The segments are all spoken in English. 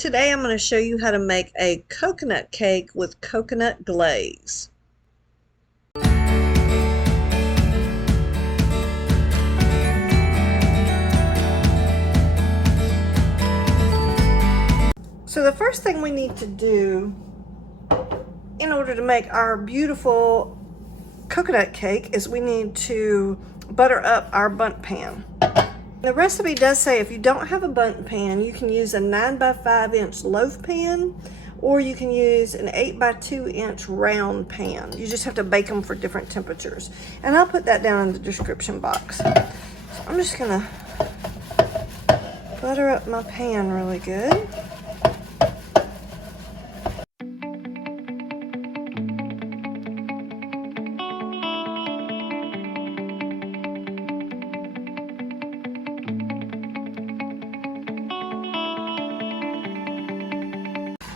Today I'm going to show you how to make a coconut cake with coconut glaze. So the first thing we need to do in order to make our beautiful coconut cake is we need to butter up our bundt pan. The recipe does say if you don't have a bundt pan, you can use a 9 by 5 inch loaf pan, or you can use an 8 by 2 inch round pan. You just have to bake them for different temperatures. And I'll put that down in the description box. So I'm just gonna butter up my pan really good.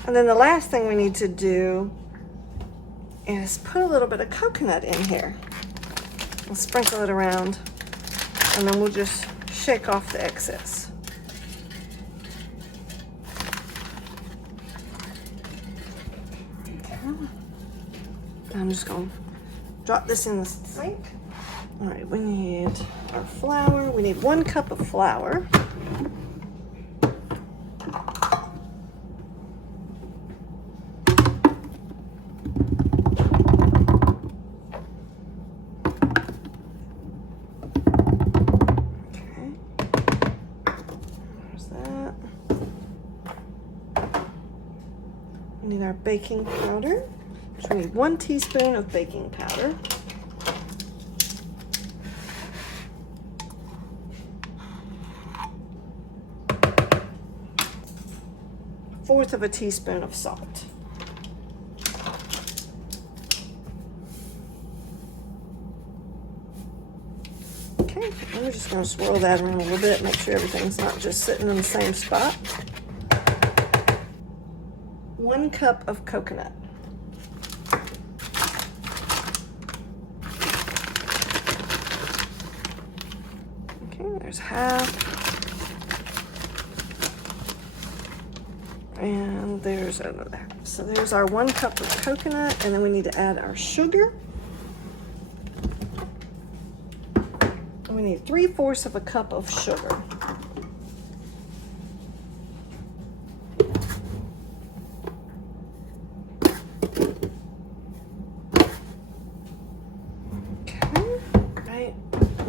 And then the last thing we need to do is put a little bit of coconut in here. We'll sprinkle it around, and then we'll just shake off the excess. Okay. I'm just going to drop this in the sink. All right, we need our flour. We need 1 cup of flour. We need our baking powder. So we need 1 teaspoon of baking powder. A 1/4 of a teaspoon of salt. Okay, and we're just going to swirl that around a little bit, make sure everything's not just sitting in the same spot. 1 cup of coconut. Okay, there's half. And there's another half. So there's our 1 cup of coconut, and then we need to add our sugar. And we need 3/4 of a cup of sugar.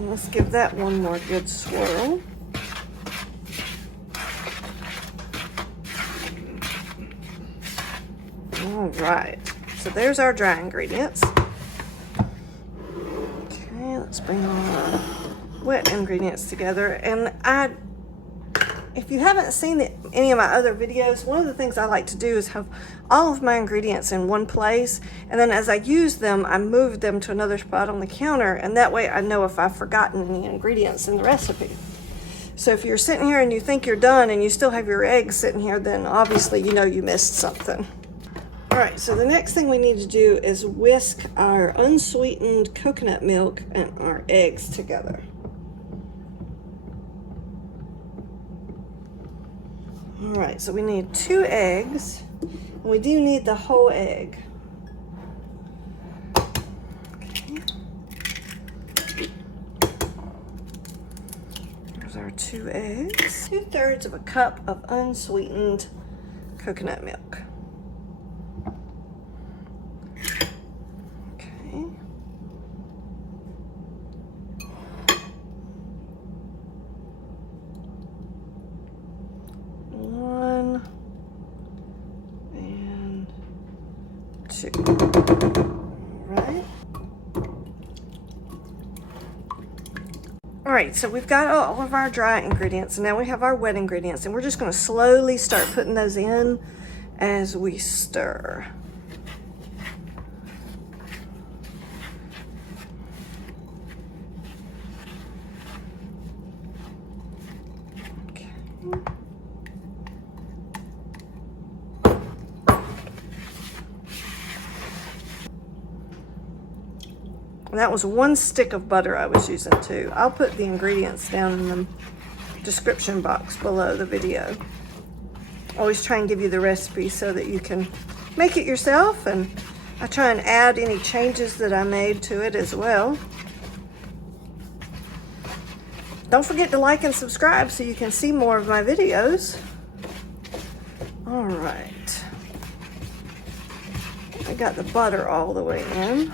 Let's give that one more good swirl. All right, so there's our dry ingredients. Okay, let's bring all our wet ingredients together. And if you haven't seen any of my other videos, one of the things I like to do is have all of my ingredients in one place, and then as I use them, I move them to another spot on the counter, and that way I know if I've forgotten any ingredients in the recipe. So if you're sitting here and you think you're done and you still have your eggs sitting here, then obviously you know you missed something. All right, so the next thing we need to do is whisk our unsweetened coconut milk and our eggs together. All right, so we need 2 eggs, and we do need the whole egg. Okay. There's our 2 eggs. 2/3 of a cup of unsweetened coconut milk. Okay. And 2. All right, so we've got all of our dry ingredients, and now we have our wet ingredients, and we're just going to slowly start putting those in as we stir. And that was 1 stick of butter I was using too. I'll put the ingredients down in the description box below the video. always try and give you the recipe so that you can make it yourself, and I try and add any changes that I made to it as well. Don't forget to like and subscribe so you can see more of my videos. All right. I got the butter all the way in.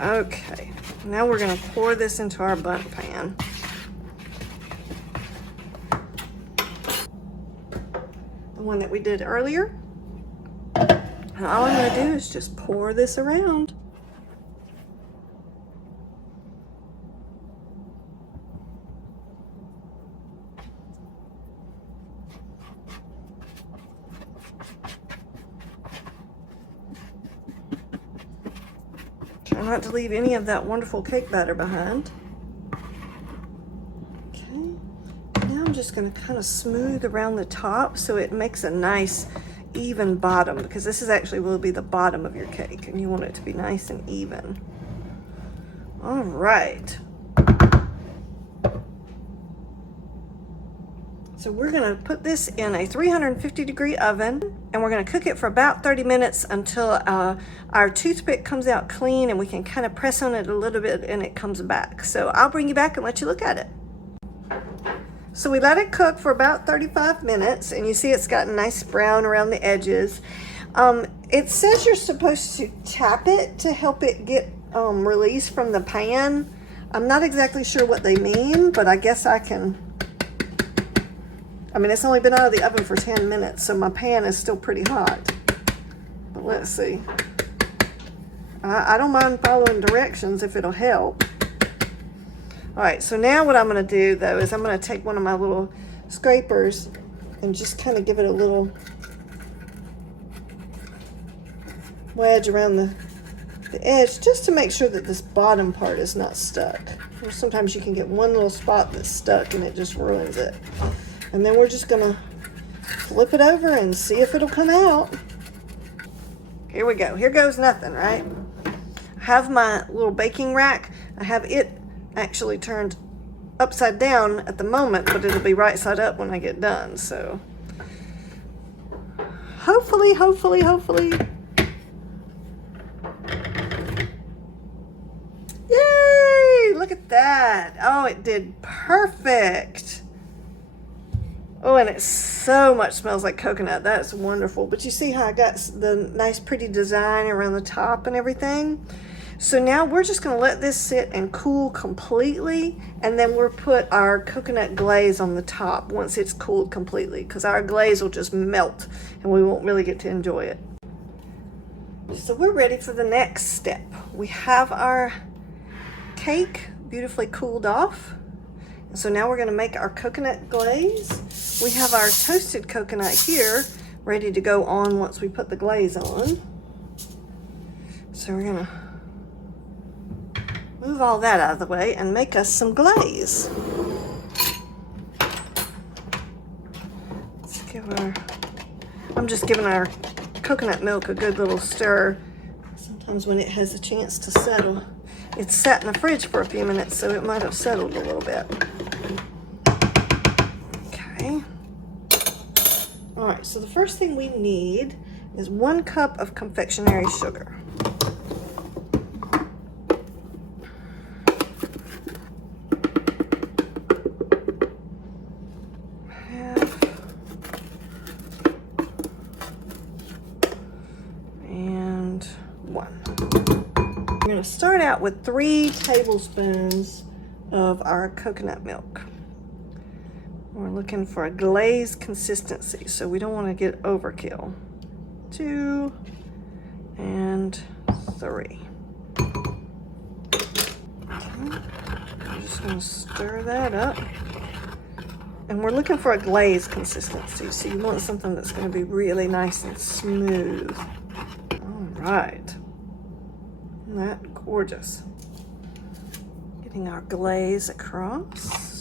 Okay, now we're gonna pour this into our bundt pan. The one that we did earlier. And all I'm gonna do is just pour this around. Try not to leave any of that wonderful cake batter behind. Okay, now I'm just gonna kind of smooth around the top so it makes a nice even bottom, because this is actually will be the bottom of your cake and you want it to be nice and even. All right. So we're gonna put this in a 350-degree oven, and we're gonna cook it for about 30 minutes until our toothpick comes out clean and we can kind of press on it a little bit and it comes back. So I'll bring you back and let you look at it. So we let it cook for about 35 minutes, and you see it's gotten nice brown around the edges. It says you're supposed to tap it to help it get released from the pan. I'm not exactly sure what they mean, but I guess I can. I mean, it's only been out of the oven for 10 minutes, so my pan is still pretty hot. But let's see. I don't mind following directions if it'll help. All right, so now what I'm gonna do though is I'm gonna take one of my little scrapers and just kind of give it a little wedge around the edge, just to make sure that this bottom part is not stuck. Sometimes you can get one little spot that's stuck and it just ruins it. And then we're just gonna flip it over and see if it'll come out. Here we go. Here goes nothing, right? I have my little baking rack. I have it actually turned upside down at the moment, but it'll be right side up when I get done. So hopefully. Yay! Look at that. Oh, it did perfect. Oh, and it so much smells like coconut. That's wonderful. But you see how I got the nice pretty design around the top and everything? So now we're just gonna let this sit and cool completely, and then we'll put our coconut glaze on the top once it's cooled completely, because our glaze will just melt and we won't really get to enjoy it. So we're ready for the next step. We have our cake beautifully cooled off. So now we're gonna make our coconut glaze. We have our toasted coconut here ready to go on once we put the glaze on. So we're gonna move all that out of the way and make us some glaze. Let's give I'm just giving our coconut milk a good little stir. Sometimes when it has a chance to settle, it's sat in the fridge for a few minutes, so it might have settled a little bit. Okay. All right, so the first thing we need is 1 cup of confectionery sugar. And 1. We're going to start out with 3 tablespoons of our coconut milk. We're looking for a glaze consistency, so we don't want to get overkill. 2 and 3. Okay. I'm just going to stir that up. And we're looking for a glaze consistency, so you want something that's going to be really nice and smooth. All right. Isn't that gorgeous? Getting our glaze across.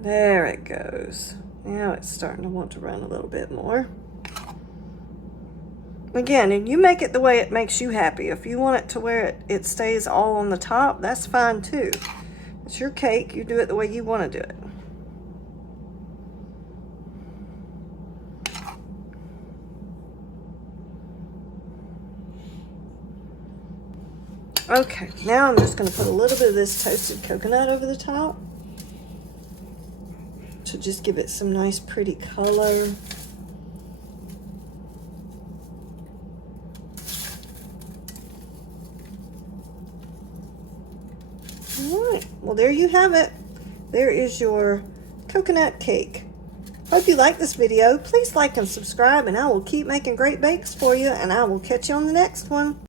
There it goes. Now it's starting to want to run a little bit more. Again, and you make it the way it makes you happy. If you want it to where it stays all on the top, that's fine too. It's your cake. You do it the way you want to do it. Okay, now I'm just going to put a little bit of this toasted coconut over the top to just give it some nice pretty color. All right, well there you have it. There is your coconut cake. Hope you like this video. Please like and subscribe, and I will keep making great bakes for you, and I will catch you on the next one.